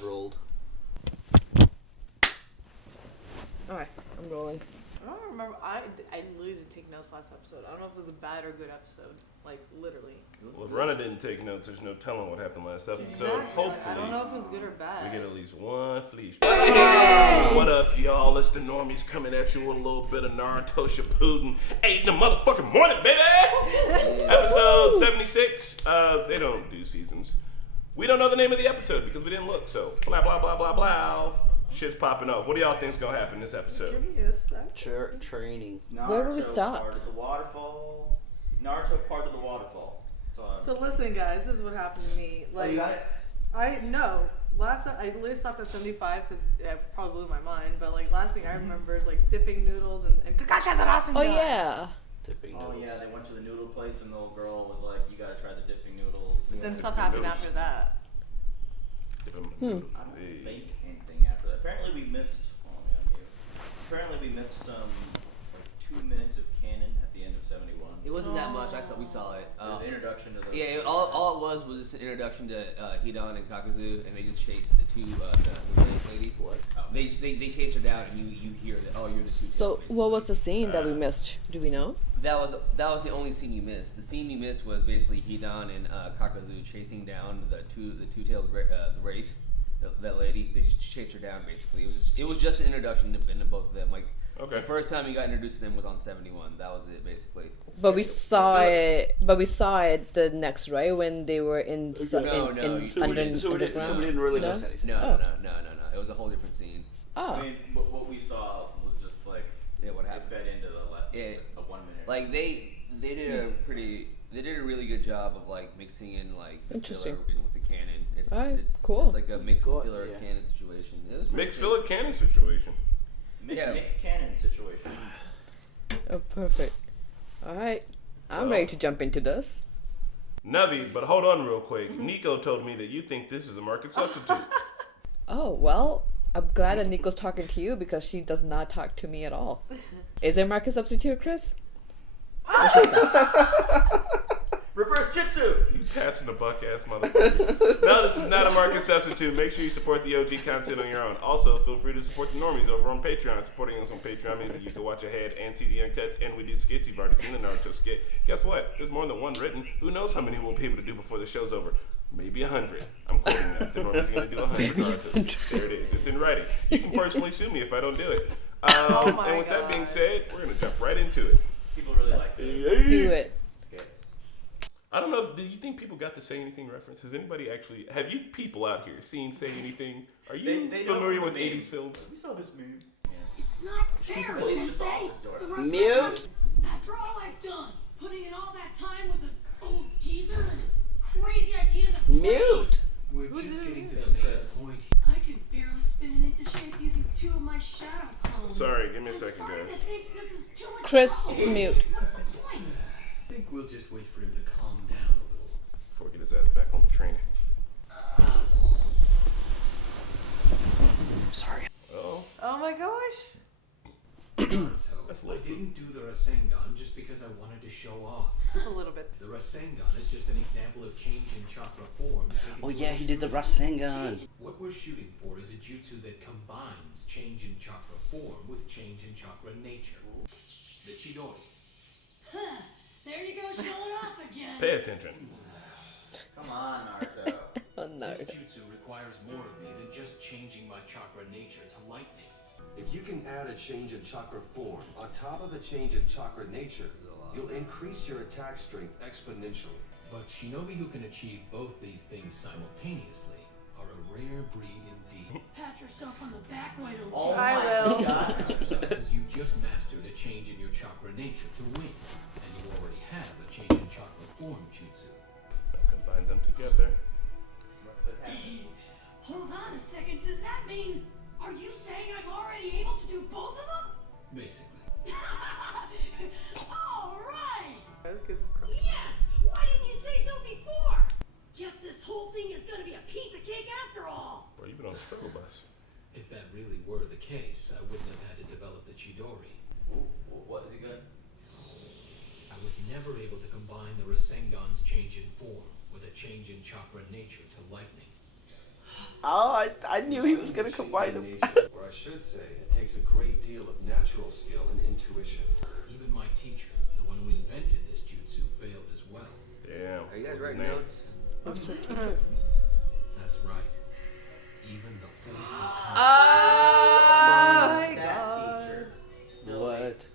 I've rolled. Alright, I'm rolling. I don't remember. I literally didn't take notes last episode. I don't know if it was a bad or good episode. Like, literally. Well, if Rana didn't take notes, there's no telling what happened last episode. Exactly. Hopefully, I don't know if it was good or bad. we get at least one fleece. Hey! What up, y'all? It's the Normies coming at you with a little bit of Naruto Shippuden. 8 in the motherfucking morning, baby! Episode 76. They don't do seasons. We don't know the name of the episode because we didn't look, so blah, blah, blah, blah, blah. Shit's popping off. What do y'all think's gonna happen this episode? Give me a sec. Training. Naruto Where would we stop? Part of the waterfall. Naruto part of the waterfall. So listen, guys, this is what happened to me. Like, you got it? I literally stopped at 75 because it probably blew my mind. But like, last thing I remember is like dipping noodles and Kakashi has an awesome Oh gun. yeah. Tipping Oh noodles. yeah, they went to the noodle place and the little girl was like, "You gotta try the dipping noodles." But then Yeah. stuff happened Noodles. after that. I don't think anything after that. Apparently we missed. Oh, let me unmute. Apparently we missed some like 2 minutes of canon at the end of 71. It wasn't that much. We saw it. It was an introduction to those. Yeah, all it was just an introduction to Hidan and Kakuzu, and they just chased the two the lady. What? Oh. They chased her down, and you hear that. Oh, you're the two. So what was the scene that we missed? Do we know? That was the only scene you missed. The scene you missed was basically Hidan and Kakuzu chasing down the two-tailed wraith, that lady. They just chased her down basically. It was just an introduction into both of them. Like the first time you got introduced to them was on 71. That was it basically. But we saw it. But we saw it the next, right, when they were in No, So we didn't really No? miss anything. No. It was a whole different scene. Oh. I mean, what we saw was just like Yeah, what it happened? fed into a 1 minute. Like they did a really good job of like mixing in like the Interesting. filler in with the canon. It's Alright, it's cool. It's like a mixed Cool, filler yeah. canon situation. It was pretty Mixed good. filler cannon situation. Yeah. Nick Cannon situation. Oh, perfect. All right, I'm ready to jump into this. Navi, but hold on real quick. Nico told me that you think this is a market substitute. Oh well, I'm glad that Nico's talking to you because she does not talk to me at all. Is it market substitute, Chris? Reverse Jutsu! You passing the buck ass motherfucker. No, this is not a market substitute. Make sure you support the OG content on your own. Also, feel free to support the Normies over on Patreon. Supporting us on Patreon means that you can watch ahead and see the uncuts, and we do skits. You've already seen the Naruto skit. Guess what? There's more than one written. Who knows how many we'll be able to do before the show's over? Maybe 100. I'm quoting that. The Normies are going to do 100 Naruto skits. There it is. It's in writing. You can personally sue me if I don't do it. And with that being said, we're going to jump right into it. People really like that. Do it. Skit. I don't know. Do you think people got the Say Anything reference? Has anybody actually? Have you people out here seen Say Anything? Are you They know familiar the with meme. 80s films? We saw this meme. It's not fair, Well, he's just Sensei. off his door. The rest Mute. of them- After all I've done, putting in all that time with the old geezer and his crazy ideas of Mute. We're Who's just this? getting to It's the main Chris. point. I can barely spin it into shape using 2 of my shadow clones. Sorry, give me a I'm second, starting guys. to think this is too much Chris, trouble. mute. What's the point? I think we'll just wait for him to calm down a little. Before we get his ass back on the train. Sorry. Oh, Oh my gosh. Naruto, That's I late. didn't do the Rasengan just because I wanted to show off. Just a little bit. The Rasengan is just an example of change in chakra form. taken Oh to yeah, he did the extreme. Rasengan. What we're shooting for is a jutsu that combines change in chakra form with change in chakra nature. The Chidori. Huh. There you go, showing off again. pay attention. Come on, Naruto. Oh no. This jutsu requires more of me than just changing my chakra nature to lightning. If you can add a change in chakra form on top of a change in chakra nature, you'll increase your attack strength exponentially. But shinobi who can achieve both these things simultaneously are a rare breed indeed. Pat yourself on the back, why don't you? Oh I my will. God. Exercises you just mastered a change in your chakra nature to win, and you already have a change in chakra form jutsu. Now combine them together. What could happen? Hold on a second, does that mean... Are you saying I'm already able to do both of them? Basically. Alright! That's good. Yes! Why didn't you say so before? Guess this whole thing is gonna be a piece of cake after all. Bro, you've been on the struggle bus. If that really were the case, I wouldn't have had to develop the Chidori. What is he good? I was never able to combine the Rasengan's change in form with a change in chakra nature to lightning. Oh, I knew he was gonna combine them. Nature, or I should say, it takes a great deal of natural skill and intuition. Even my teacher, the one who invented this jutsu, failed as well. Damn. Are you guys what's his writing name? notes? What's your teacher? That's right. Even the fourth Hokage. Ah! My That God. teacher. What?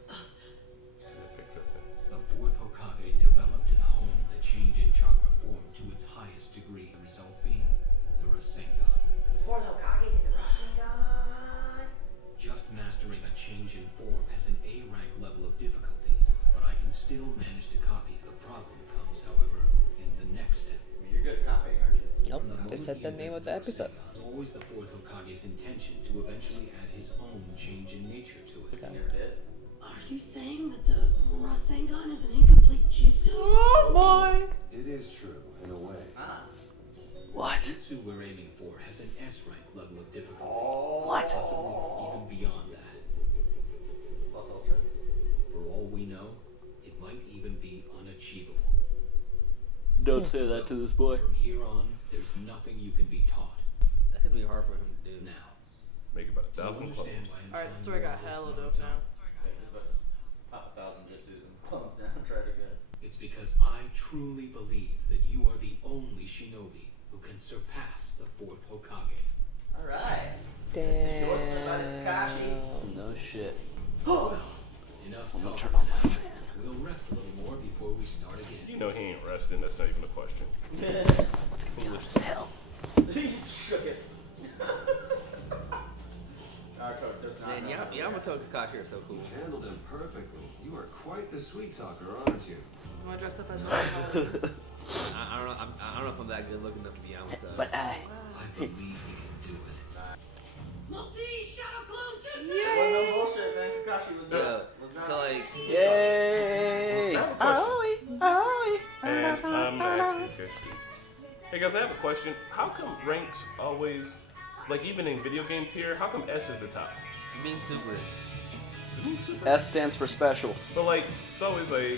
The fourth Hokage developed and honed the change in chakra form to its highest degree, the result being the Rasengan. Fourth Hokage did the Rasengan. Just mastering a change in form has an A rank level of difficulty, but I can still manage to copy. The problem comes, however, in the next step. You're good at copying, aren't you? Nope. From the They moment said he the name of the invented episode. Rasengan, it was always the fourth Hokage's intention to eventually add his own change in nature to it. Okay. You never did. Are you saying that the Rasengan is an incomplete jutsu? Oh boy. It is true, in a way. Ah. What? Jutsu we're aiming for has an S rank level of difficulty. What? Possibly even beyond that. Plus Ultra. For all we know, it might even be unachievable. Don't say that to this boy. From here on, there's nothing you can be taught. That's gonna be hard for him to do. Now, Make about do you 1,000 clones. understand why I'm Alright, the telling story you got all this, hella Naruto? dope now. Wait, he's about to pop 1,000 jutsus and clones down and try to get it. It's because I truly believe that you are the only shinobi who can surpass the fourth Hokage. Alright. Damn. No shit. Well, enough I'm gonna talk turn for on my now. fan. We'll rest a little more before we start again. You know he ain't resting. That's not even a question. Foolish. Hell. He just shook it. Naruto does not Man, know how to Yamato and Kakashi are so cool. You handled him perfectly. You are quite the sweet talker, aren't you? You want to dress up as a I don't know. I don't know if I'm that good looking enough to be Yamato. But I believe he can do it. Multi-shadow clone jutsu! Wasn't no bullshit, man. Kakashi was Yeah. not. Was not. So like, yay! I have a question. Ahoy! Ahoy! And I'm gonna ask these guys too. Hey guys, I have a question. How come ranks always, like even in video game tier, how come S is the top? it means super. It means super. S stands for special. But like, it's always like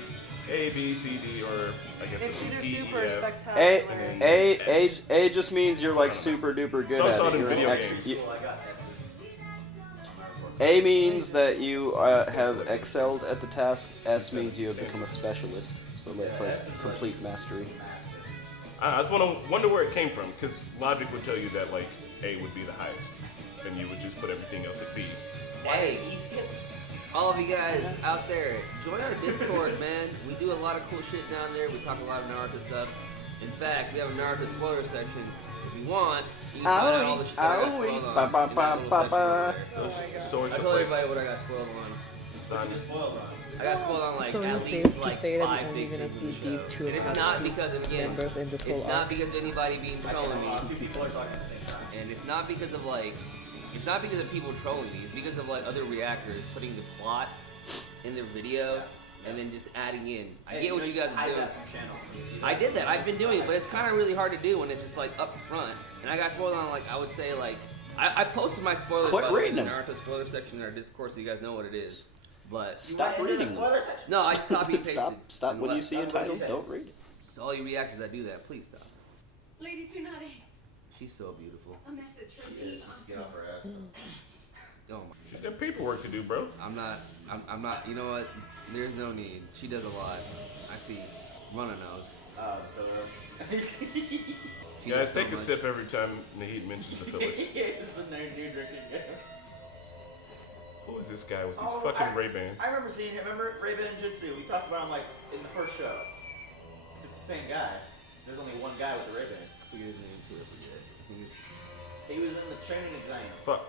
A, B, C, D, or I guess It's either E, super or F. spectacular. A just means you're like super duper good So I at saw it. it in You're video an games. you- Well, I got S's. A means that you have excelled at the task. S means you have become a specialist. So that's like complete mastery. I just wonder where it came from, because logic would tell you that like A would be the highest, and you would just put everything else at B. Hey, all of you guys out there, join our Discord, man. We do a lot of cool shit down there. We talk a lot of Naruto stuff. In fact, we have a Naruto spoiler section. If you want, you can find out all the shit that I got spoiled on. Ba, ba, in that little ba, section ba. over there. Those swords I are told like everybody what I got spoiled on. I got spoiled on like So at it's least safe to like say that 5 we're only big gonna things in see the these show. two And it's not because of again, members in this whole it's not arc. because of anybody being trolling me, Two people are talking at the same time. and it's not because of like, it's not because of people trolling me. It's because of like other reactors putting the plot in their video and then just adding in. I get what you guys are hide doing. that from channel. Can you see that? I did that. I've been doing it, but it's kind of really hard to do when it's just like up front. And I got spoiled on like I would say like I posted my spoilers Quit by the way, reading in the them. Naruto spoiler section in our Discord, so you guys know what it is. But Stop You went into reading the them. spoiler section. no, I just copy and pasted. Stop and when you left. see a That's what title. you said. Don't read it. So all you reactors that do that, please stop. Lady Tsunade, She's so beautiful. a message from Yes, Team just get Asuma. off her ass. Oh my. she's got paperwork to do, bro. I'm not. You know what? There's no need. She does a lot. I see. Run a nose. Filler. She Guys, does so take a much. sip every time Naheed mentions the village. It's the nerd dude drinking game. Who is this guy with these Oh, fucking Ray-Bans? I remember seeing him. Remember Ray-Ban Jutsu? We talked about him like in the first show. If it's the same guy, there's only one guy with the Ray-Bans. Forget his name too. I forget. I think it's He was in the training exam. Fuck.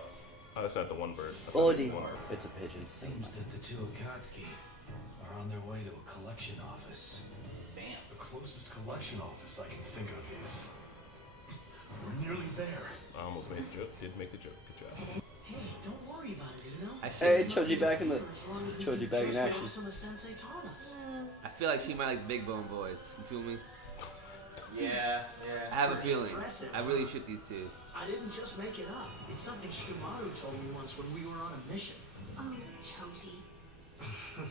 Oh, that's not the one bird. I thought it was one. It's a pigeon. It seems that the two Akatsuki are on their way to a collection office. Damn. The closest collection office I can think of is... We're nearly there. I almost made the joke. Didn't make the joke. Good job. Hey, don't worry about it, you know? I Hey, feel, Choji back in the. As long as we Choji do back in just what action. Asuma Sensei taught us. I feel like she might like Big Bone Boys. You feel me? Yeah, I have a feeling. Impressive. I really shoot these two. I didn't just make it up. It's something Shikamaru told me once when we were on a mission. Oh, Choji.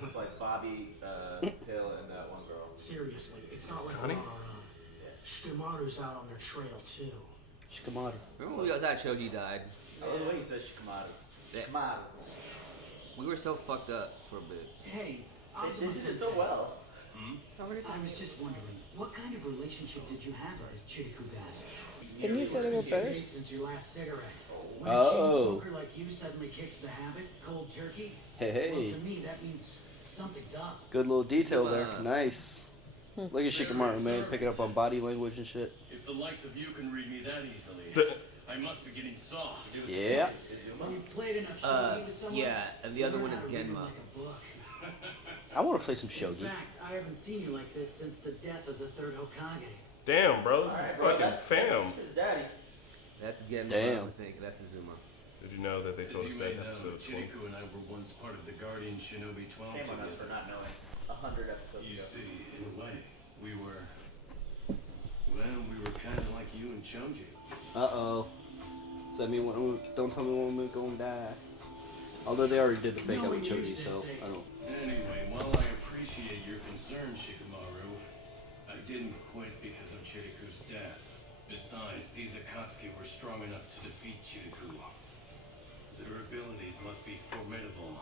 it's like Bobby, Hill, and that one girl. Seriously, it's not like Honey? we're on our own. Shikamaru's out on their trail, too. Shikamaru. Remember when we thought Choji died? I love the way he says Shikamaru. Yeah. Shikamaru. We were so fucked up for a bit. Hey, They did it so well. I was just wondering, what kind of relationship did you have with this Chiriku guy? Didn't you say they were brothers? Since your last cigarette. When a Oh. chain smoker like you suddenly kicks the habit, cold turkey. Hey, Well, hey. to me, that means something's up. Good little detail there. Nice. Look at Shikamaru, man, picking up on body language and shit. If the likes of you can read me that easily, I must be getting soft. Yeah. When you've played enough shogi with someone, Yeah, and the other you one learn is how to read 'em Genma. like a book. I want to play some In shogi. fact, I haven't seen you like this since the death of the third Hokage. Damn, bro, this Alright, is bro, fucking that's fam. his daddy. That's Genma, Damn. I think. That's Izuma. Did you know that they As told you us may that in know, episode 20? Chiriku and I were once part of the Guardian Shinobi 12 Shame on us for together. not knowing 100 episodes You ago. see, in a way, we were kind of like you and Choji. Uh-oh. Does that mean don't tell me when we're going to die? Although they already did the fake out with Choji, so I don't... Anyway, while I appreciate your concern, Shikamaru, I didn't quit because of Chiriku's death. Besides, these Akatsuki were strong enough to defeat Chiriku. Their abilities must be formidable,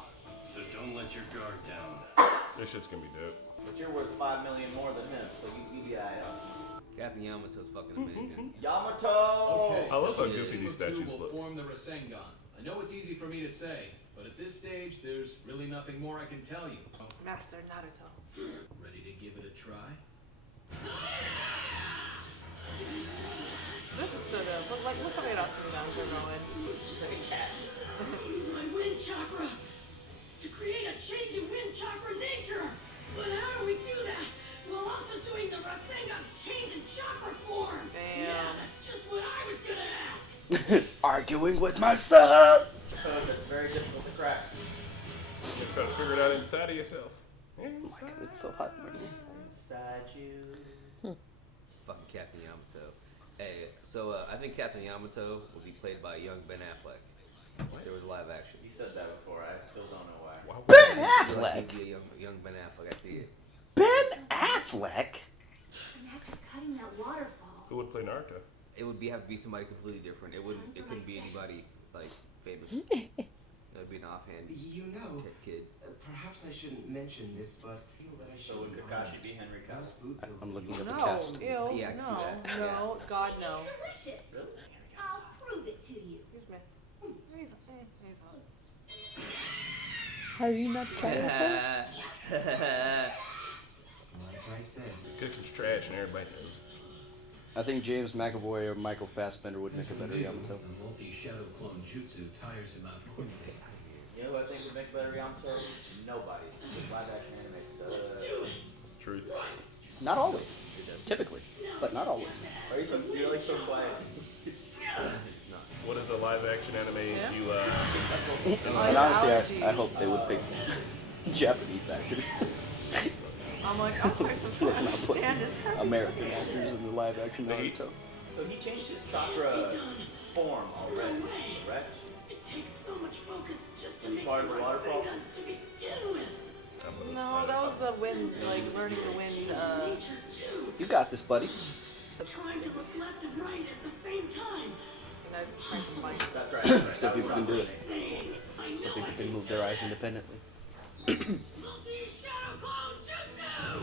so don't let your guard down. This shit's gonna be dope. But you're worth 5 million more than him, so you be alright. Captain Yamato's fucking amazing. Yamato! Okay. I love how the goofy team these of two statues will look. form the Rasengan. I know it's easy for me to say, but at this stage, there's really nothing more I can tell you. Master Naruto. Ready to give it a try? This is so dope. Look how many awesome guns are going. It's like a cat. Use my wind chakra to create a change in wind chakra nature. But how do we do that while also doing the Rasengan's change in chakra form? Damn. Yeah, that's just what I was gonna ask. Arguing with myself! Code that's very difficult to crack. You're trying to figure it out inside of yourself. Oh my god, it's so hot. Inside you. Fucking Captain Yamato. Hey, so I think Captain Yamato will be played by young Ben Affleck. If there was live action. You said that before. I still don't know why. Wow. Ben I feel like Affleck! he'd be a young Ben Affleck. I see it. Ben Affleck? And after cutting that waterfall, Who would play Naruto? It would have to be somebody completely different. It couldn't be anybody like famous. It would be an offhand You know, kid. perhaps I shouldn't mention this, but I feel that I should So would be Kakashi honest. be Henry Cavill? Those food pills I'm that looking you at the use- No, cast. ew, Yeah, I can see no, that. no, God, no. it's delicious. I'll prove it to you. Excuse me. He's hot. Have you not tried it before? Like I said, Cooking's trash and everybody knows. I think James McAvoy or Michael Fassbender would make a better Yamato. The multi-shadow clone jutsu tires him out quickly. You know who I think would make better Yamato? Nobody. Because live action anime sucks. Truth. Not always. Typically. But not always. Are you so, you're like so quiet. What is a live action anime Yeah. you And honestly, I hope they would pick Japanese actors. I'm like, oh, I Let's not put stand this. American actors in the live action They- Naruto. So he changed his chakra form already, correct? It takes so much focus just to Are you make part the of the waterfall? Rasengan to begin with. No, that was the wind, like learning the wind. Nature too. You got this, buddy. Trying to look left and right at the same time. That's right. That's right. Some people can do it. Saying, I know Some people I can move their eyes independently. multi-shadow clone jutsu.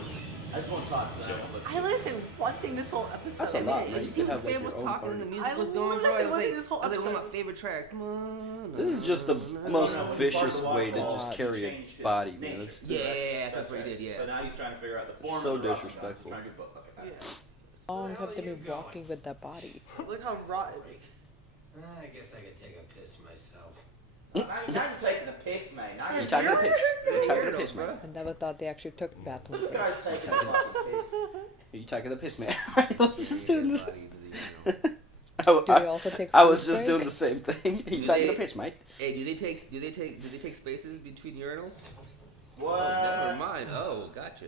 I just want to talk, so then I won't look. I literally said one thing this whole episode. That's a lot, You man. You just see could the have like fan your was own talking and the party. music I was going, bro. literally I was said like, this whole one of my episode. favorite tracks. Come on. This is just the most no, vicious part of the way to waterfall, just he carry a changed his body, man. nature. That's Yeah, that's That's what right. he did. Yeah. So now he's trying to figure out the form So of the Rasengan. disrespectful. He's trying to do both. Okay. Yeah. How long have they been walking with that body? Look how rotten. I guess I could take a piss myself. Now you're taking a piss, mate. Now You you're taking a piss? You taking a piss, man? I never thought they actually took bathrooms. This guy's taking a fucking piss. You taking a piss, man? I was just doing this. Body to the, Do they also take I was food just break? doing the same thing. You Do taking a they- piss, mate? Hey, do they take spaces between urinals? What? Oh, never mind. Oh, gotcha.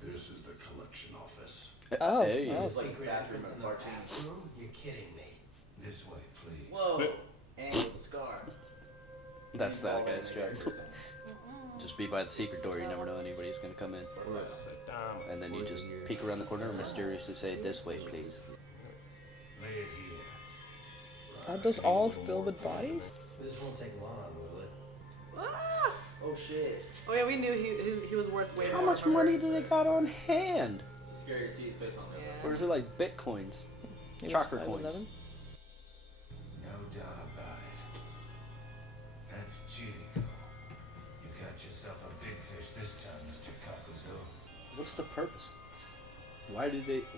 This is the collection office. Oh, Hey. oh. It's like bathroom in a cartoon. Bathroom? You're kidding me. This way, please. Whoa. And with the scar. That's that guy's All the job. characters in. Just be by the secret door. You never know anybody's gonna come in. And then you just peek around the corner and mysteriously say, "This way, please." Lay it here. Are those all filled with bodies? This won't take long, will it? Ah! Oh shit. Oh yeah, we knew he was worth way How more. much money do they got on hand? It's scary to see his face on there. Or is it like bitcoins? Maybe Chakra 5'11"? coins. No doubt about it. That's Chirico. You got yourself a big fish this time, Mr. Kakuzu. What's the purpose of this?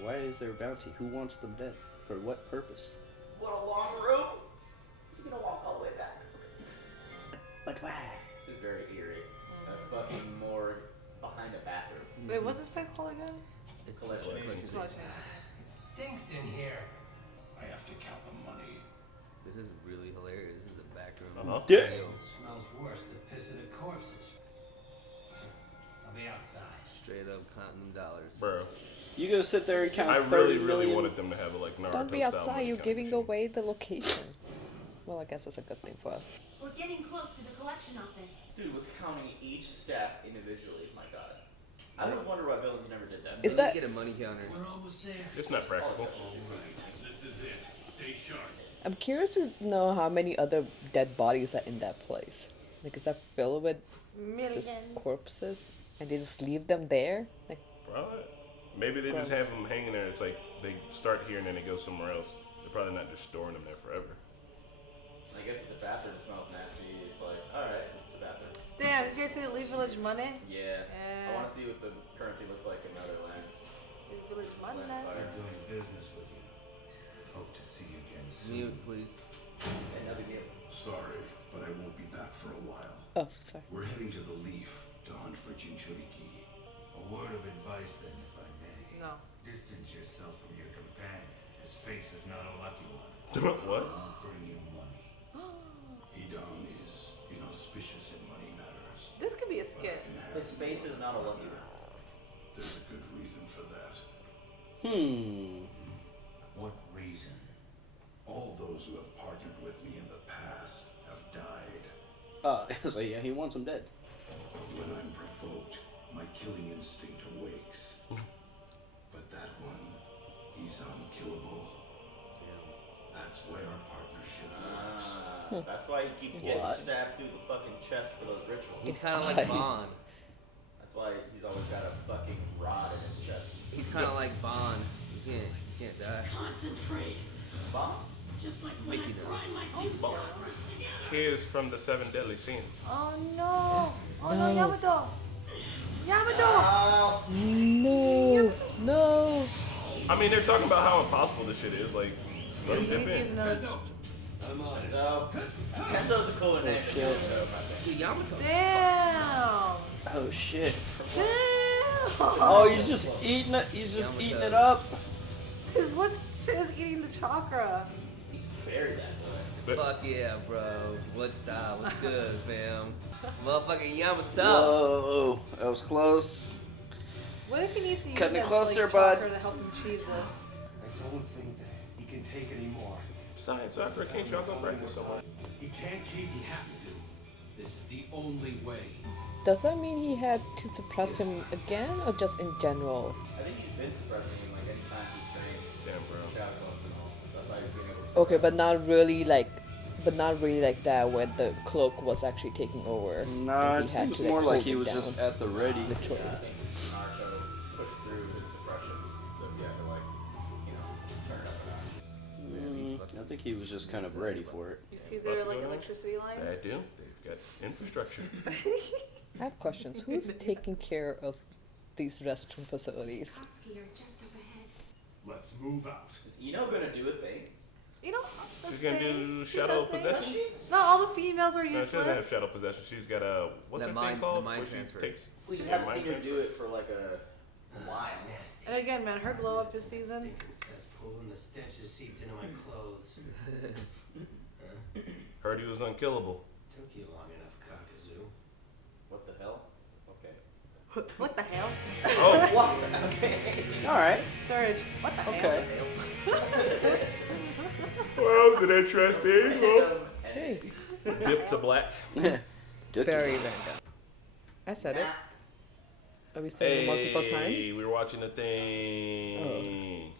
Why is there a bounty? Who wants them dead? For what purpose? What a long room. He's gonna walk all the way back. But why? This is very eerie. A fucking morgue behind a bathroom. Wait, what's this place called again? It's collection. Collection. It stinks in here. I have to count the money. This is really hilarious. This is a back room. It smells worse than piss of the corpses. I'll be outside. Straight up counting them dollars. Bro. You gonna sit there and count I 30 really million? wanted them to have a like Naruto Don't be style outside. money You're count giving machine. away the location. Well, I guess that's a good thing for us. We're getting close to the collection office. Dude was counting each stack individually. My god. I always wonder why villains never did that. Is that? Get a money counter. We're almost there. It's not practical. This is it. Stay sharp. I'm curious to know how many other dead bodies are in that place. Like, is that filled with Millions. just corpses, and they just leave them there? Like, Probably. Maybe they just Gross. have them hanging there. It's like they start here and then they go somewhere else. They're probably not just storing them there forever. I guess if the bathroom smells nasty, it's like, alright, it's a bathroom. Damn, you guys see the Leaf Village money? Yeah. Yeah. I want to see what the currency looks like in other lands. Leaf Village money. I'm doing business with you. Hope to see you again soon. Mute, please. And that'll be Sorry, but I won't be back for a while. oh, sorry. We're heading to the Leaf to hunt for Jinchuriki. A word of advice then, if I may. No. Distance yourself from your companion. His face is not a lucky one. What? I'll bring you money. Hidan is inauspicious in money matters. This could be a skit. His face is not a lucky one. There's a good reason for that. What reason? All those who have partnered with me in the past have died. So yeah, he wants them dead. When I'm provoked, my killing instinct awakes. But that one, he's unkillable. That's why our partnership works. That's why he keeps getting What? stabbed through the fucking chest for those rituals. He's kind of Eyes. like Bond. That's why he's always got a fucking rod in his chest. He's kind of like Bond. You can't die. Concentrate. Bomb? Just like when I Wait, he grind my two chakras together. Here's from the 7 Deadly Sins. Oh no! Oh no, No. Yamato! Yamato! No, no. I mean, they're talking about how impossible this shit is. Like, let them dip He's in. nuts. So, Kenzo's a cooler name. shit. Dude, Yamato. Damn! Oh shit. Damn! Oh, he's just eating it. He's just eating it up. What's eating the chakra? He just buried that boy. But Fuck yeah, bro. What's good, fam? Motherfucking Yamato. Whoa, that was close. What if he needs to use Cutting it that close like, there, bud. chakra to help him achieve this? I don't think that he can take any more. Science Sakura, can't y'all go break this somewhere? He can't keep. He has to. This is the only way. Does that mean he had to suppress him again, or just in general? I think he's been suppressing him like anytime he trains. Damn, bro. Shadow and all. That's why he's being able to. Okay, but not really like that, where the cloak was actually taking over. Nah, and it he had seems to, more hold like he it was down. just at the ready. Literally. I think Naruto pushed through his suppression, so he had to like, turn it up a notch. I think he was just kind of ready for it. You see their like electricity lines? They do. They've got infrastructure. I have questions. Who's taking care of these restroom facilities? Akatsuki are just up ahead. Let's move out. Is Ino gonna do a thing? You know, She's gonna do shadow possession. No, all the females are No, she useless. doesn't have shadow possession. She's got a what's The her mind- thing called? the mind Where she transfer. takes. We yeah, haven't mind seen her transfer. do it for like a while. And again, man, her glow up this season. Stinking cesspool and the stench has seeped into my clothes. Heard he was unkillable. Took you long enough, Kakuzu. What the hell? Okay. What the hell? Oh, What? Okay. All right. Surge. What the Okay. well, was it interesting? Well, Hey, dip to black. very random. I said it. Are we saying it multiple Hey, times? we were watching the thing.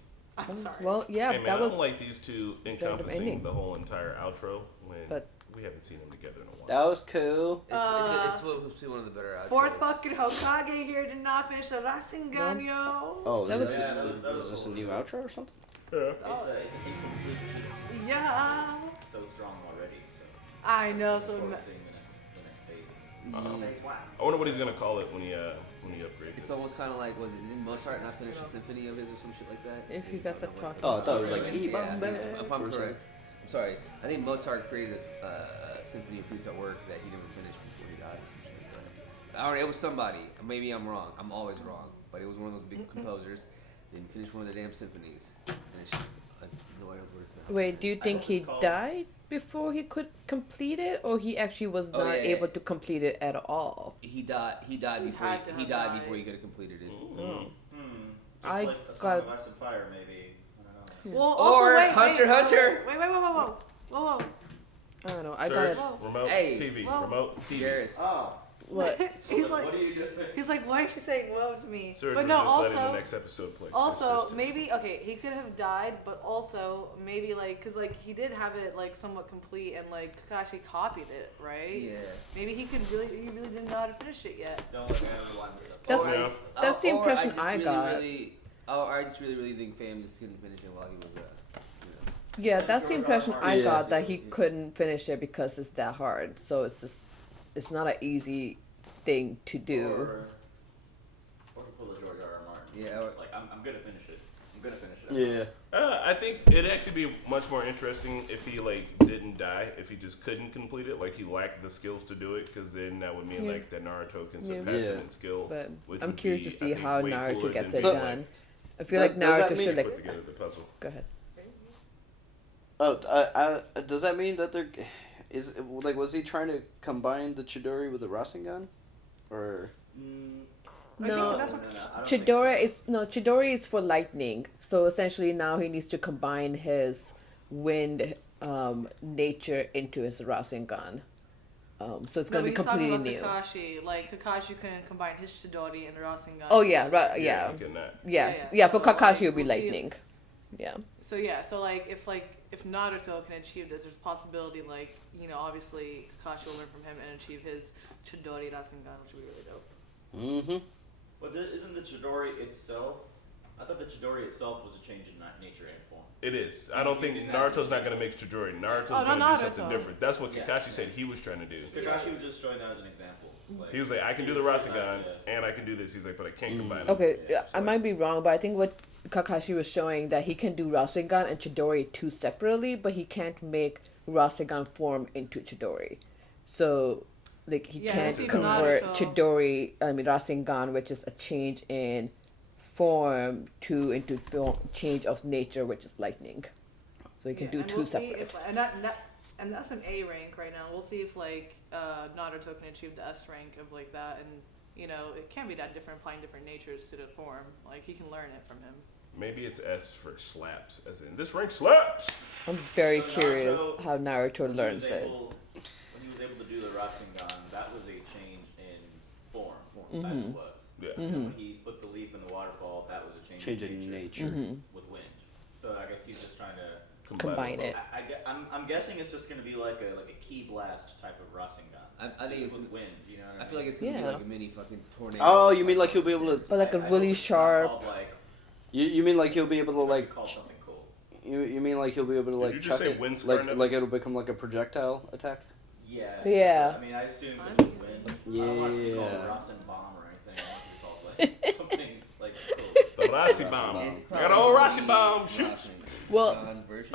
I'm sorry. Well, yeah, Hey man, that I was. don't like these two encompassing ending. the whole entire outro when But- we haven't seen them together in a while. That was cool. It's one of the better outros. Fourth fucking Hokage here did not finish the Rasengan, yo. Oh, That is was- this, Yeah, that was is this a cool. new outro or something? Yeah. It's a incomplete. It's Yeah. so strong already. So I know. So before seeing the next phase. I wonder what he's gonna call it when he upgrades It's it. almost kind of like, didn't Mozart not finish a symphony of his or some shit like that? If you guys are talking. Oh, I thought it was like Yeah, Ibambe. if I'm correct. I'm sorry. I think Mozart created a symphony of piece of work that he never finished before he died. Or some shit like that. I don't know, it was somebody. Maybe I'm wrong. I'm always wrong. But it was one of those big composers. Didn't finish one of the damn symphonies. And it's just, no idea where it's at. Wait, do you think hope he it's called- died before he could complete it, or he actually was Oh, not yeah, yeah. able to complete it at all? He died He before had to he have died died. before he could have completed it. Just I like a Song got- of Ice and Fire, maybe. I don't know. Well, also Or wait, Hunter wait, x Hunter. Whoa. I don't know. I Search, got it. Whoa. remote Hey. TV, Whoa. remote TV. Garrus. Oh, What? He's what like, are you doing? he's like, why is she saying whoa to me? Surge But was no, just letting the also, next episode play. also maybe okay, he could have died, but also maybe like, cause like he did have it like somewhat complete, and like Kakashi copied it, right? Yeah. Maybe he really didn't know how to finish it yet. Don't let me rewind this up. That's Yeah. that's the Or impression just I really, got. I just really think Fam just couldn't finish it while he was, Yeah, that's the impression I Yeah. got, that he couldn't finish it because it's that hard. So it's not an easy thing to do. Or pull the George R. R. Martin. Yeah, Just like, I'm gonna finish it. I'm gonna finish it. Yeah. I think it'd actually be much more interesting if he like didn't die, if he just couldn't complete it, like he lacked the skills to do it, because then that would mean Yeah. like that Naruto can Yeah. surpass him Yeah. in skill. But which I'm would curious be, to I see think, how way Naruto cooler gets than it So- done. I feel like Does that Naruto mean- should put like. together the puzzle. Go ahead. Oh, does that mean that was he trying to combine the Chidori with the Rasengan, or? I No. think that's what. I don't think so. Chidori is for lightning. So essentially now he needs to combine his wind nature into his Rasengan. So it's No, gonna be but he's talking completely about new. Kakashi. Like Kakashi couldn't combine his Chidori and Rasengan. Oh yeah, right, yeah. I'm getting that. Yes. Yeah, Yeah, yeah. for So, Kakashi like, it'll be we'll see- lightning. Yeah. So yeah, so if Naruto can achieve this, there's a possibility obviously Kakashi will learn from him and achieve his Chidori Rasengan, which would be really dope. Mm-hmm. But isn't the Chidori itself? I thought the Chidori itself was a change in nature and form. It is. I don't think He's Naruto's not gonna make Chidori. Naruto's Oh, gonna not do something Naruto. different. That's what Yeah. Kakashi said he was trying to do. Kakashi was just showing that as an example. Like, He was like, I can do the he was Rasengan yeah. and I can do this. He's like, but I can't combine them. Okay, Yeah, I might be wrong, but I think what Kakashi was showing that he can do Rasengan and Chidori two separately, but he can't make Rasengan form into Chidori. So, like, he Yeah, can't we'll see convert Naruto. Rasengan, which is a change in form, into change of nature, which is lightning. So he can do and two we'll see separate. if, and that's an A rank right now. We'll see if Naruto can achieve the S rank of like that, and it can't be that different, applying different natures to the form. Like he can learn it from him. Maybe it's S for slaps, as in this rank slaps. I'm very So curious Naruto, how Naruto when learns he was it. able- When he was able to do the Rasengan, that was a change in form. That's Mm-hmm. what it was. Yeah. And when he split the leaf in the waterfall, that was a change, Change in in nature, nature. with wind. So I guess he's just trying to. Combine them it. both. I'm guessing it's just going to be like a key blast type of Rasengan. I think it's. with wind. You know what I feel like it's gonna be Yeah. like a mini fucking tornado. Oh, you mean like he'll be able to? Or like a really sharp. Called, like, You mean like he'll be able to like? call something cool. You mean like he'll be able to like you just chuck say it? wind Like scarred? it'll become like a projectile attack? Yeah. Yeah. I mean, I assume because of wind. I don't want it to be called Yeah. a Rasen bomb or anything. I want it to be called like something like cool. The Rasi bomb. I got an old Rasi bomb. Shoots. Well, version.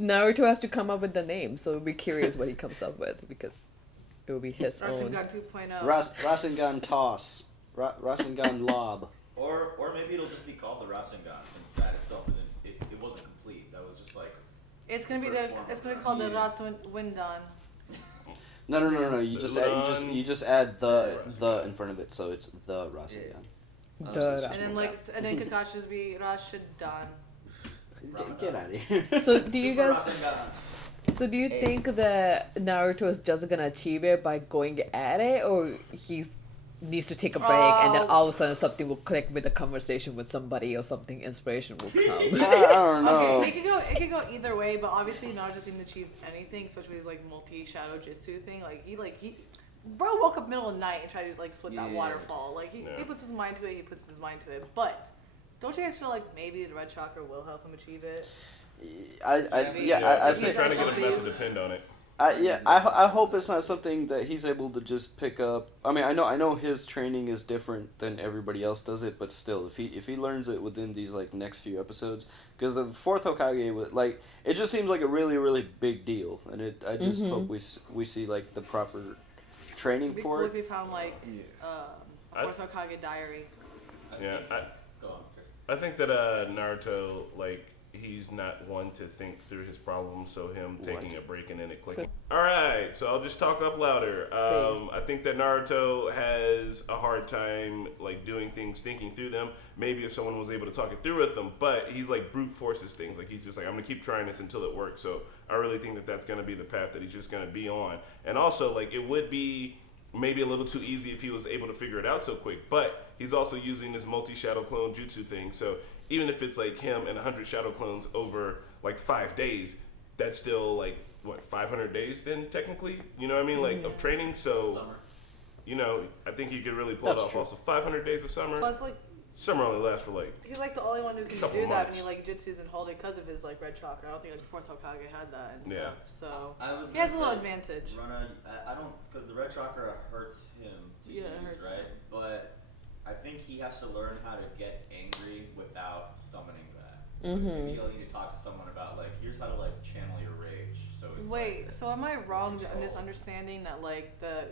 Naruto has to come up with the name, so we'll be curious what he comes up with because it will be his own. Rasengan 2.0. Rasengan toss. Rasengan lob. Or maybe it'll just be called the Rasengan since that itself isn't. It wasn't complete. That was just like. It's gonna be it's gonna be called the Rasengan. No. You just add the in front of it, so it's the Rasengan. Duh. And then Kakashi just be Rashidan. Get out of here. So do you Super guys? Rasengan. So do you think that Naruto is just gonna achieve it by going at it, or he's needs to take a break, and then all of a sudden something will click with a conversation with somebody or something inspiration will come. I don't know. Okay, it could go either way, but obviously Naruto didn't achieve anything, especially his like multi-shadow jutsu thing. Bro woke up middle of the night and tried to like split that waterfall. Like he puts his mind to it, he puts his mind to it. But don't you guys feel like maybe the red chakra will help him achieve it? I think trying to get him not to depend on it. I hope it's not something that he's able to just pick up. I mean, I know his training is different than everybody else does it, but still, if he learns it within these like next few episodes, because the fourth Hokage was like, it just seems like a really really big deal, and I just hope we see like the proper training It'd be for cool it. if we found like fourth Hokage diary. I think that Naruto, like, he's not one to think through his problems, so him taking a break and then it clicking. Alright, so I'll just talk up louder. I think that Naruto has a hard time, like, doing things, thinking through them. Maybe if someone was able to talk it through with him, but he's, like, brute forces things. Like, he's just like, I'm going to keep trying this until it works. So I really think that that's going to be the path that he's just going to be on. And also, like, it would be maybe a little too easy if he was able to figure it out so quick, but he's also using this multi-shadow clone jutsu thing, so even if it's like him and 100 shadow clones over like 5 days, that's still like, what, 500 days then technically, you know what I mean, like of training, so Summer. you know, I think you could really pull it off. Also 500 days of summer. Plus, like, summer only lasts for like he's like the only one who can couple do that, months. and he like jutsus and hold it because of his like red chakra. I don't think like the fourth Hokage had that and Yeah. stuff. So I was he has a gonna little say, advantage. I don't, because the red chakra hurts him to Yeah, it use, hurts right? him. But I think he has to learn how to get angry without summoning that. So Mm-hmm. maybe he'll need to talk to someone about like, here's how to like channel your rage. So it's Wait, like, so am I wrong in control. misunderstanding that like the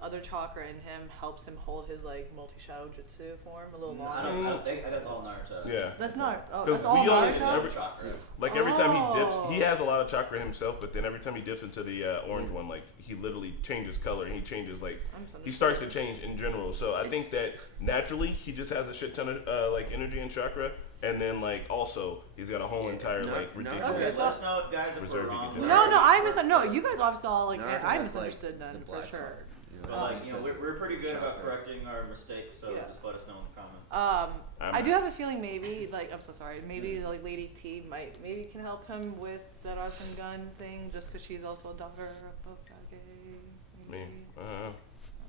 other chakra in him helps him hold his like multi-shadow jutsu form a little I longer? don't think that's all Naruto. yeah. That's not. Oh, 'Cause that's all we only- Naruto. every- Chakra. Like every time he dips, Oh. he has a lot of chakra himself, but then every time he dips into the orange one, like he literally changes color and he changes like he starts to change in general. So I think that naturally he just has a shit ton of like energy and chakra, and then like also he's got a whole entire like ridiculous. Okay, Let so- us know, guys, if Reserve we're you can wrong. do. No, I misunderstood. No, you guys obviously all like Naruto I has, misunderstood like, then the for black sure. card, you know, But like, you know, so- we're pretty good about Chakra. correcting our mistakes, so Yeah. just let us know in the comments. I do have a feeling maybe like I'm so sorry. Maybe like Lady T maybe can help him with the Rasengan thing just because she's also a daughter of Hokage. Me,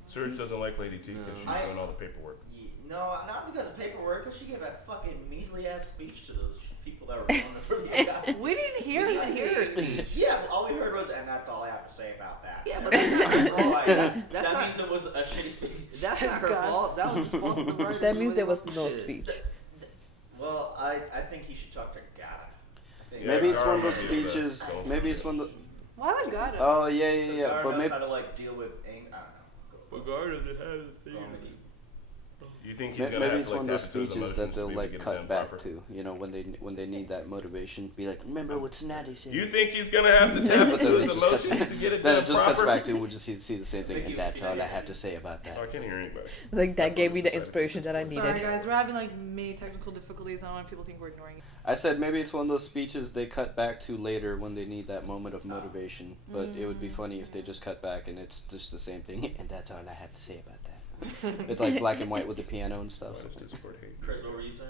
Surge doesn't like Lady T because she's doing all the paperwork. No, not because of paperwork, because she gave that fucking measly ass speech to those people that were on the for the Akatsuki. We didn't hear her speech. Yeah, but all we heard was, and that's all I have to say about that. Yeah, but that's that not- means it was a shitty speech. That's not her Gus. fault. That was his fault. The writer That was means really there was fucking no shit. speech. Well, I think he should talk to Gaara. I think Yeah, Maybe it's one of Gara those might be the speeches. goal for Maybe it's sure. one of the. Why would God? Oh yeah, Because yeah. Gaara But knows maybe how to like deal with anger. I don't know. But Gar doesn't have the Go on, Mickey. You think he's gonna maybe have it's to like one of those tap into his speeches that emotions to they'll be able to like get it cut done back proper? to. You know, when they need that motivation, be like, remember what Tsunade said. You think he's gonna have to tap But into then his it just cuts emotions back. to get it Then done it just cuts proper? back to we'll just see the same thing, and that's all I have to say about Oh, I that. can't hear anybody. Like that gave me the inspiration that I Sorry needed. guys, we're having like many technical difficulties. I don't want people to think we're ignoring. I said maybe it's one of those speeches they cut back to later when they need that moment of motivation. But it would be funny if they just cut back and it's just the same thing, and that's all I have to say about that. It's like black and white with the piano and stuff. Why does Discord hate? Chris, what were you saying?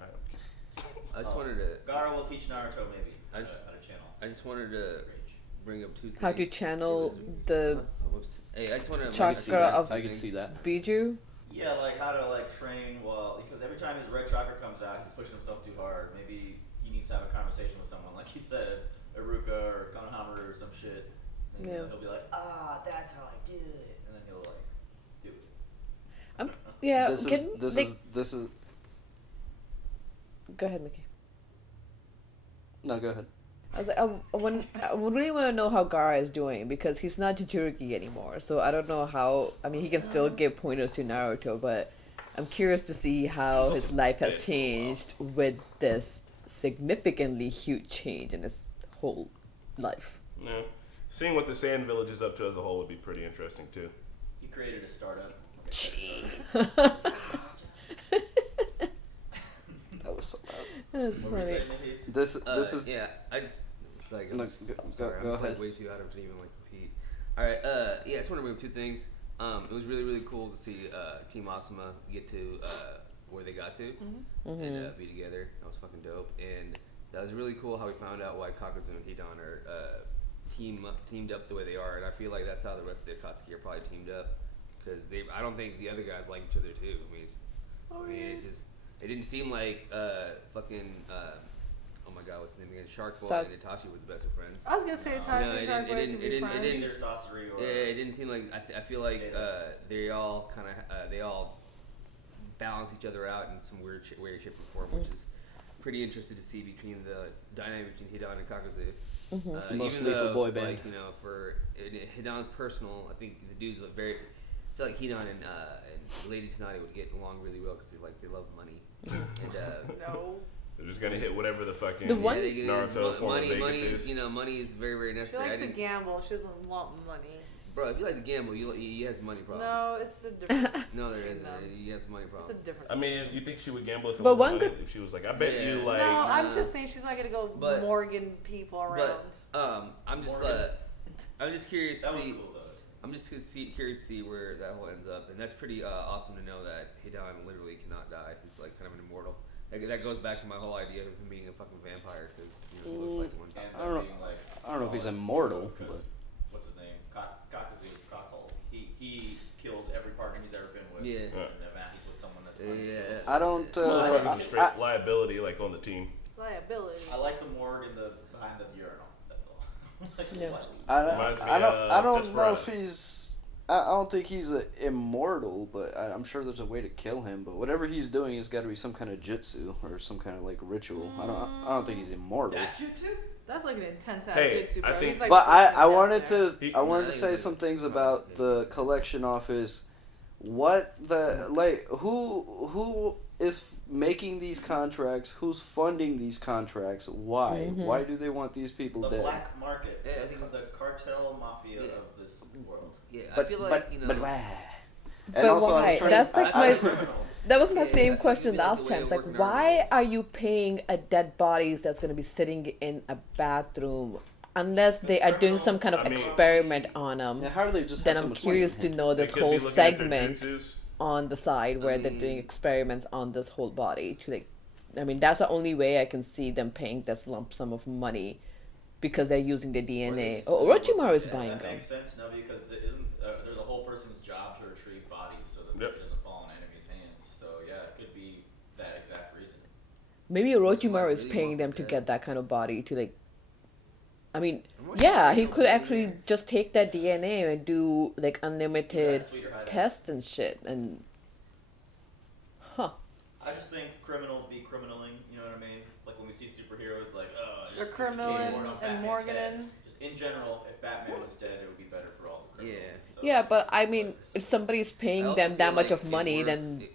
I don't care. I just wanted to. Gaara will teach Naruto maybe I how just- to channel. I just wanted to bring up two things. How to channel It was- the whoops. Hey, I just want to. chakra of I can see that. Biju. Yeah, like how to like train well, because every time his red chakra comes out, he's pushing himself too hard. Maybe he needs to have a conversation with someone, like he said, Iruka or Konohamaru or some shit. And Yeah. he'll be like, that's how I do it, and then he'll like do it. Yeah. This is. Go ahead, Mickey. No, go ahead. I was like, I really want to know how Gaara is doing because he's not Jinchuriki anymore. So I don't know how. I mean, he can still give pointers to Naruto, but I'm curious to see how his life has changed with this significantly huge change in his whole life. Yeah. Seeing what the Sand Village is up to as a whole would be pretty interesting too. He created a startup. That was so loud. That's What were you funny. saying, Mickey? This is. Yeah, I just like No, I'm go- sorry, go I'm just, like, ahead. way too out of to even like repeat. All right, yeah, I just want to bring up two things. It was really, really cool to see Team Asuma get to where they got to and be together. That was fucking dope. And that was really cool how we found out why Kakuzu and Hidan are teamed up the way they are. And I feel like that's how the rest of the Akatsuki are probably teamed up. Because I don't think the other guys like each other too. I mean, it didn't seem like fucking. Oh my God, what's his name again? Shark Boy and Itachi were the best of friends. I was gonna say Itachi and Shark Boy could be friends. It didn't seem like. I feel like they all kind of they all balance each other out in some weird way, shape, or form, which is pretty interesting to see between the dynamic between Hidan and Kakuzu. It's mostly for boy band. Like, for Hidan's personal, I think the dudes look very. I feel like Hidan and Lady Tsunade would get along really well because they love money. And, no. They're just gonna hit whatever the fucking Naruto form of Vegas is. Money is very, very necessary. She likes to gamble. She doesn't want money. Bro, if you like to gamble, he has money problems. No, it's a different. No, there isn't. He has money problems. It's a different. I mean, you think she would gamble if it But was one money? If she was like, I bet you like. No, I'm just saying she's not gonna go Morgan people around. But I'm just curious to see. Cool, I'm just curious to see where that whole ends up, and that's pretty awesome to know that Hidan literally cannot die. He's like kind of an immortal. That goes back to my whole idea of him being a fucking vampire because he looks like one. I don't know if he's immortal, but what's his name? Kakuzu Cockle. He kills every partner he's ever been with. Yeah. And then he's with someone that's I don't. Motherfucker's a straight liability, like on the team. Liability. I like the morgue behind the urinal. That's all. I don't know if he's. I don't think he's immortal, but I'm sure there's a way to kill him. But whatever he's doing has got to be some kind of jutsu or some kind of like ritual. I don't think he's immortal. That jutsu? That's like an intense ass Hey, jutsu, bro. I think- He's like But I wanted to say some things about the collection office. What the who is making these contracts? Who's funding these contracts? Why? Why do they want these people the dead? black market. Yeah, I think the cartel mafia of this world. Yeah, I feel like But why? But also, why? That's like that was my Yeah, same I question feel like last the way time. It's it like, worked why are you paying a dead bodies that's going to be sitting in a bathroom unless they are doing some kind of experiment on them? Yeah, how do they just Then have so I'm much curious money? to know They this could be whole looking at their segment jutsus. on the side where they're doing experiments on this whole body. To like, I mean, that's the only way I can see them paying this lump sum of money because they're using the DNA. Oh, Orochimaru is buying That them. makes sense, no, because there's a whole person's job to retrieve bodies so that it doesn't fall in enemies' hands. So yeah, it could be that exact reason. Maybe Orochimaru is paying them to get that kind of body to like. I mean, yeah, he could actually just take that DNA and do like unlimited tests and shit and. Huh. I just think criminals be criminaling, you know what I mean? Like when we see superheroes like, They're criminaling and Morganing. Just in general, if Batman was dead, it would be better for all the criminals. Yeah. So Yeah, but I mean, if somebody's paying them that much of it money, works- then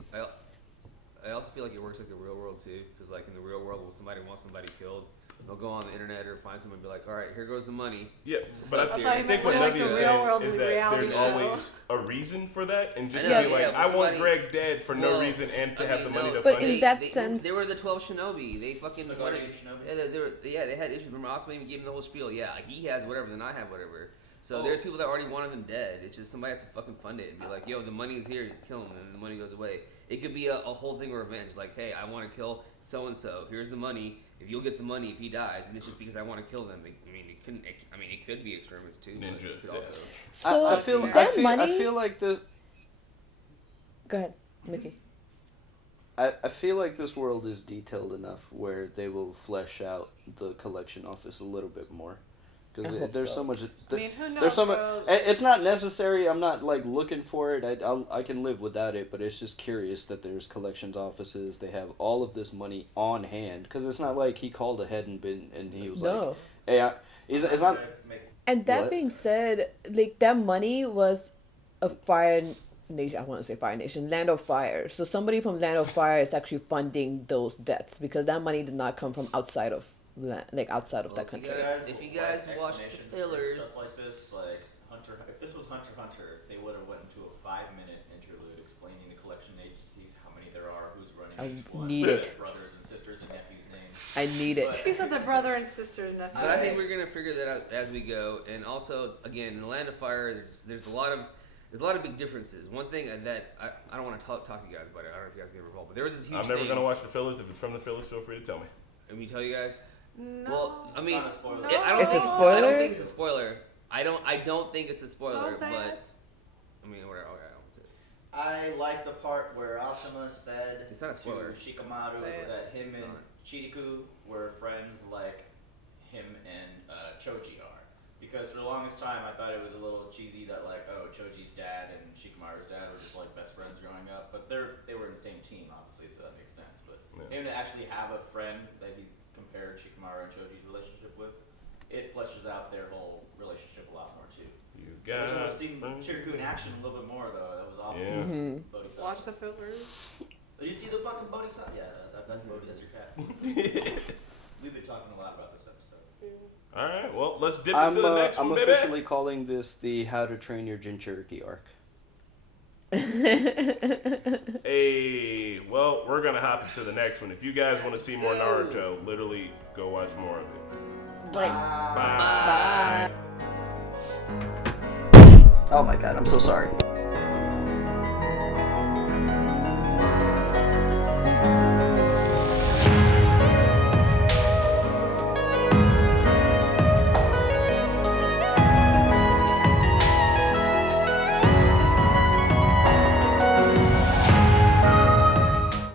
I also feel like it works like the real world too, because like in the real world, when somebody wants somebody killed, they'll go on the internet or find someone and be like, all right, here goes the money. Yeah, but up I here. think what like Levy the is real saying world is with that reality there's show. always a reason for that, and just I to know, be like, yeah, I but want somebody- Greg dead for no Well, reason and to I have mean, the money no, to But fund in it. that sense- they were the 12 Shinobi. They fucking The wanted- Guardian Shinobi? they had issues. Remember, Asuma even gave him the whole spiel. Yeah, he has whatever, then I have whatever. So there's people that already wanted them dead. It's just somebody has to fucking fund it and be like, yo, the money is here, just kill him, and then the money goes away. It could be a whole thing of revenge. Like, hey, I want to kill so and so. Here's the money. If you'll get the money, if he dies, and it's just because I want to kill them. I mean, it couldn't. I mean, it could be experiments too. But it Ninjas, could also. so I feel money. I feel like this. Go ahead, Mickey. I feel like this world is detailed enough where they will flesh out the collection office a little bit more. I Because hope there's so. so much. I mean, who knows, There's so much. bro? It's not necessary. I'm not like looking for it. I can live without it. But it's just curious that there's collections offices. They have all of this money on hand. Because it's not like he called ahead and he was No. like, hey, it's not. And that What? being said, like that money was a fire nation. I want to say fire nation, land of fire. So somebody from land of fire is actually funding those deaths because that money did not come from outside of outside of that country. If you guys watch the explanations for fillers, stuff like this, like Hunter, if this was Hunter x Hunter, they would have went into a 5-minute interlude explaining the collection agencies, how many there are, who's running I each one, need their it. brothers and sisters and nephews' names. I need it. These are the brother and sister and nephew. but I think we're gonna figure that out as we go. And also, again, in the Land of Fire, there's a lot of There's a lot of big differences. One thing that I don't want to talk to you guys about it. I don't know if you guys get involved, but there was this huge I'm never thing. gonna watch the fillers. If it's from the fillers, feel free to tell me. Let me tell you guys. No. Well, I It's mean, not a spoiler. I don't It's a think spoiler? I don't think it's a spoiler. I don't think it's a spoiler, Don't say but it. I mean, whatever. Okay, I won't say it. I like the part where Asuma said It's not a spoiler. to Shikamaru Say it. that him It's and not. Chiriku were friends like him and Choji are. Because for the longest time, I thought it was a little cheesy that like, oh, Choji's dad and Shikamaru's dad were just like best friends growing up. But they were in the same team, obviously, so that makes sense. But him to actually have a friend that he's compared Shikamaru and Choji's relationship with, it fleshes out their whole relationship a lot more too. You I wish I would got have seen Chiriku in action a little bit more though. That was awesome. Yeah. Mhm. Bodhisattva. Watch the fillers. Did you see the fucking Bodhisattva? Yeah, that's Bodhi. That's your cat. We've been talking a lot about this episode. All right. Well, let's dip I'm into the next I'm one, baby. officially calling this the How to Train Your Jinchuriki arc. Hey, well, we're gonna hop into the next one. If you guys want to see more Naruto, literally go watch more of it. Bye. Bye. Oh my god, I'm so sorry.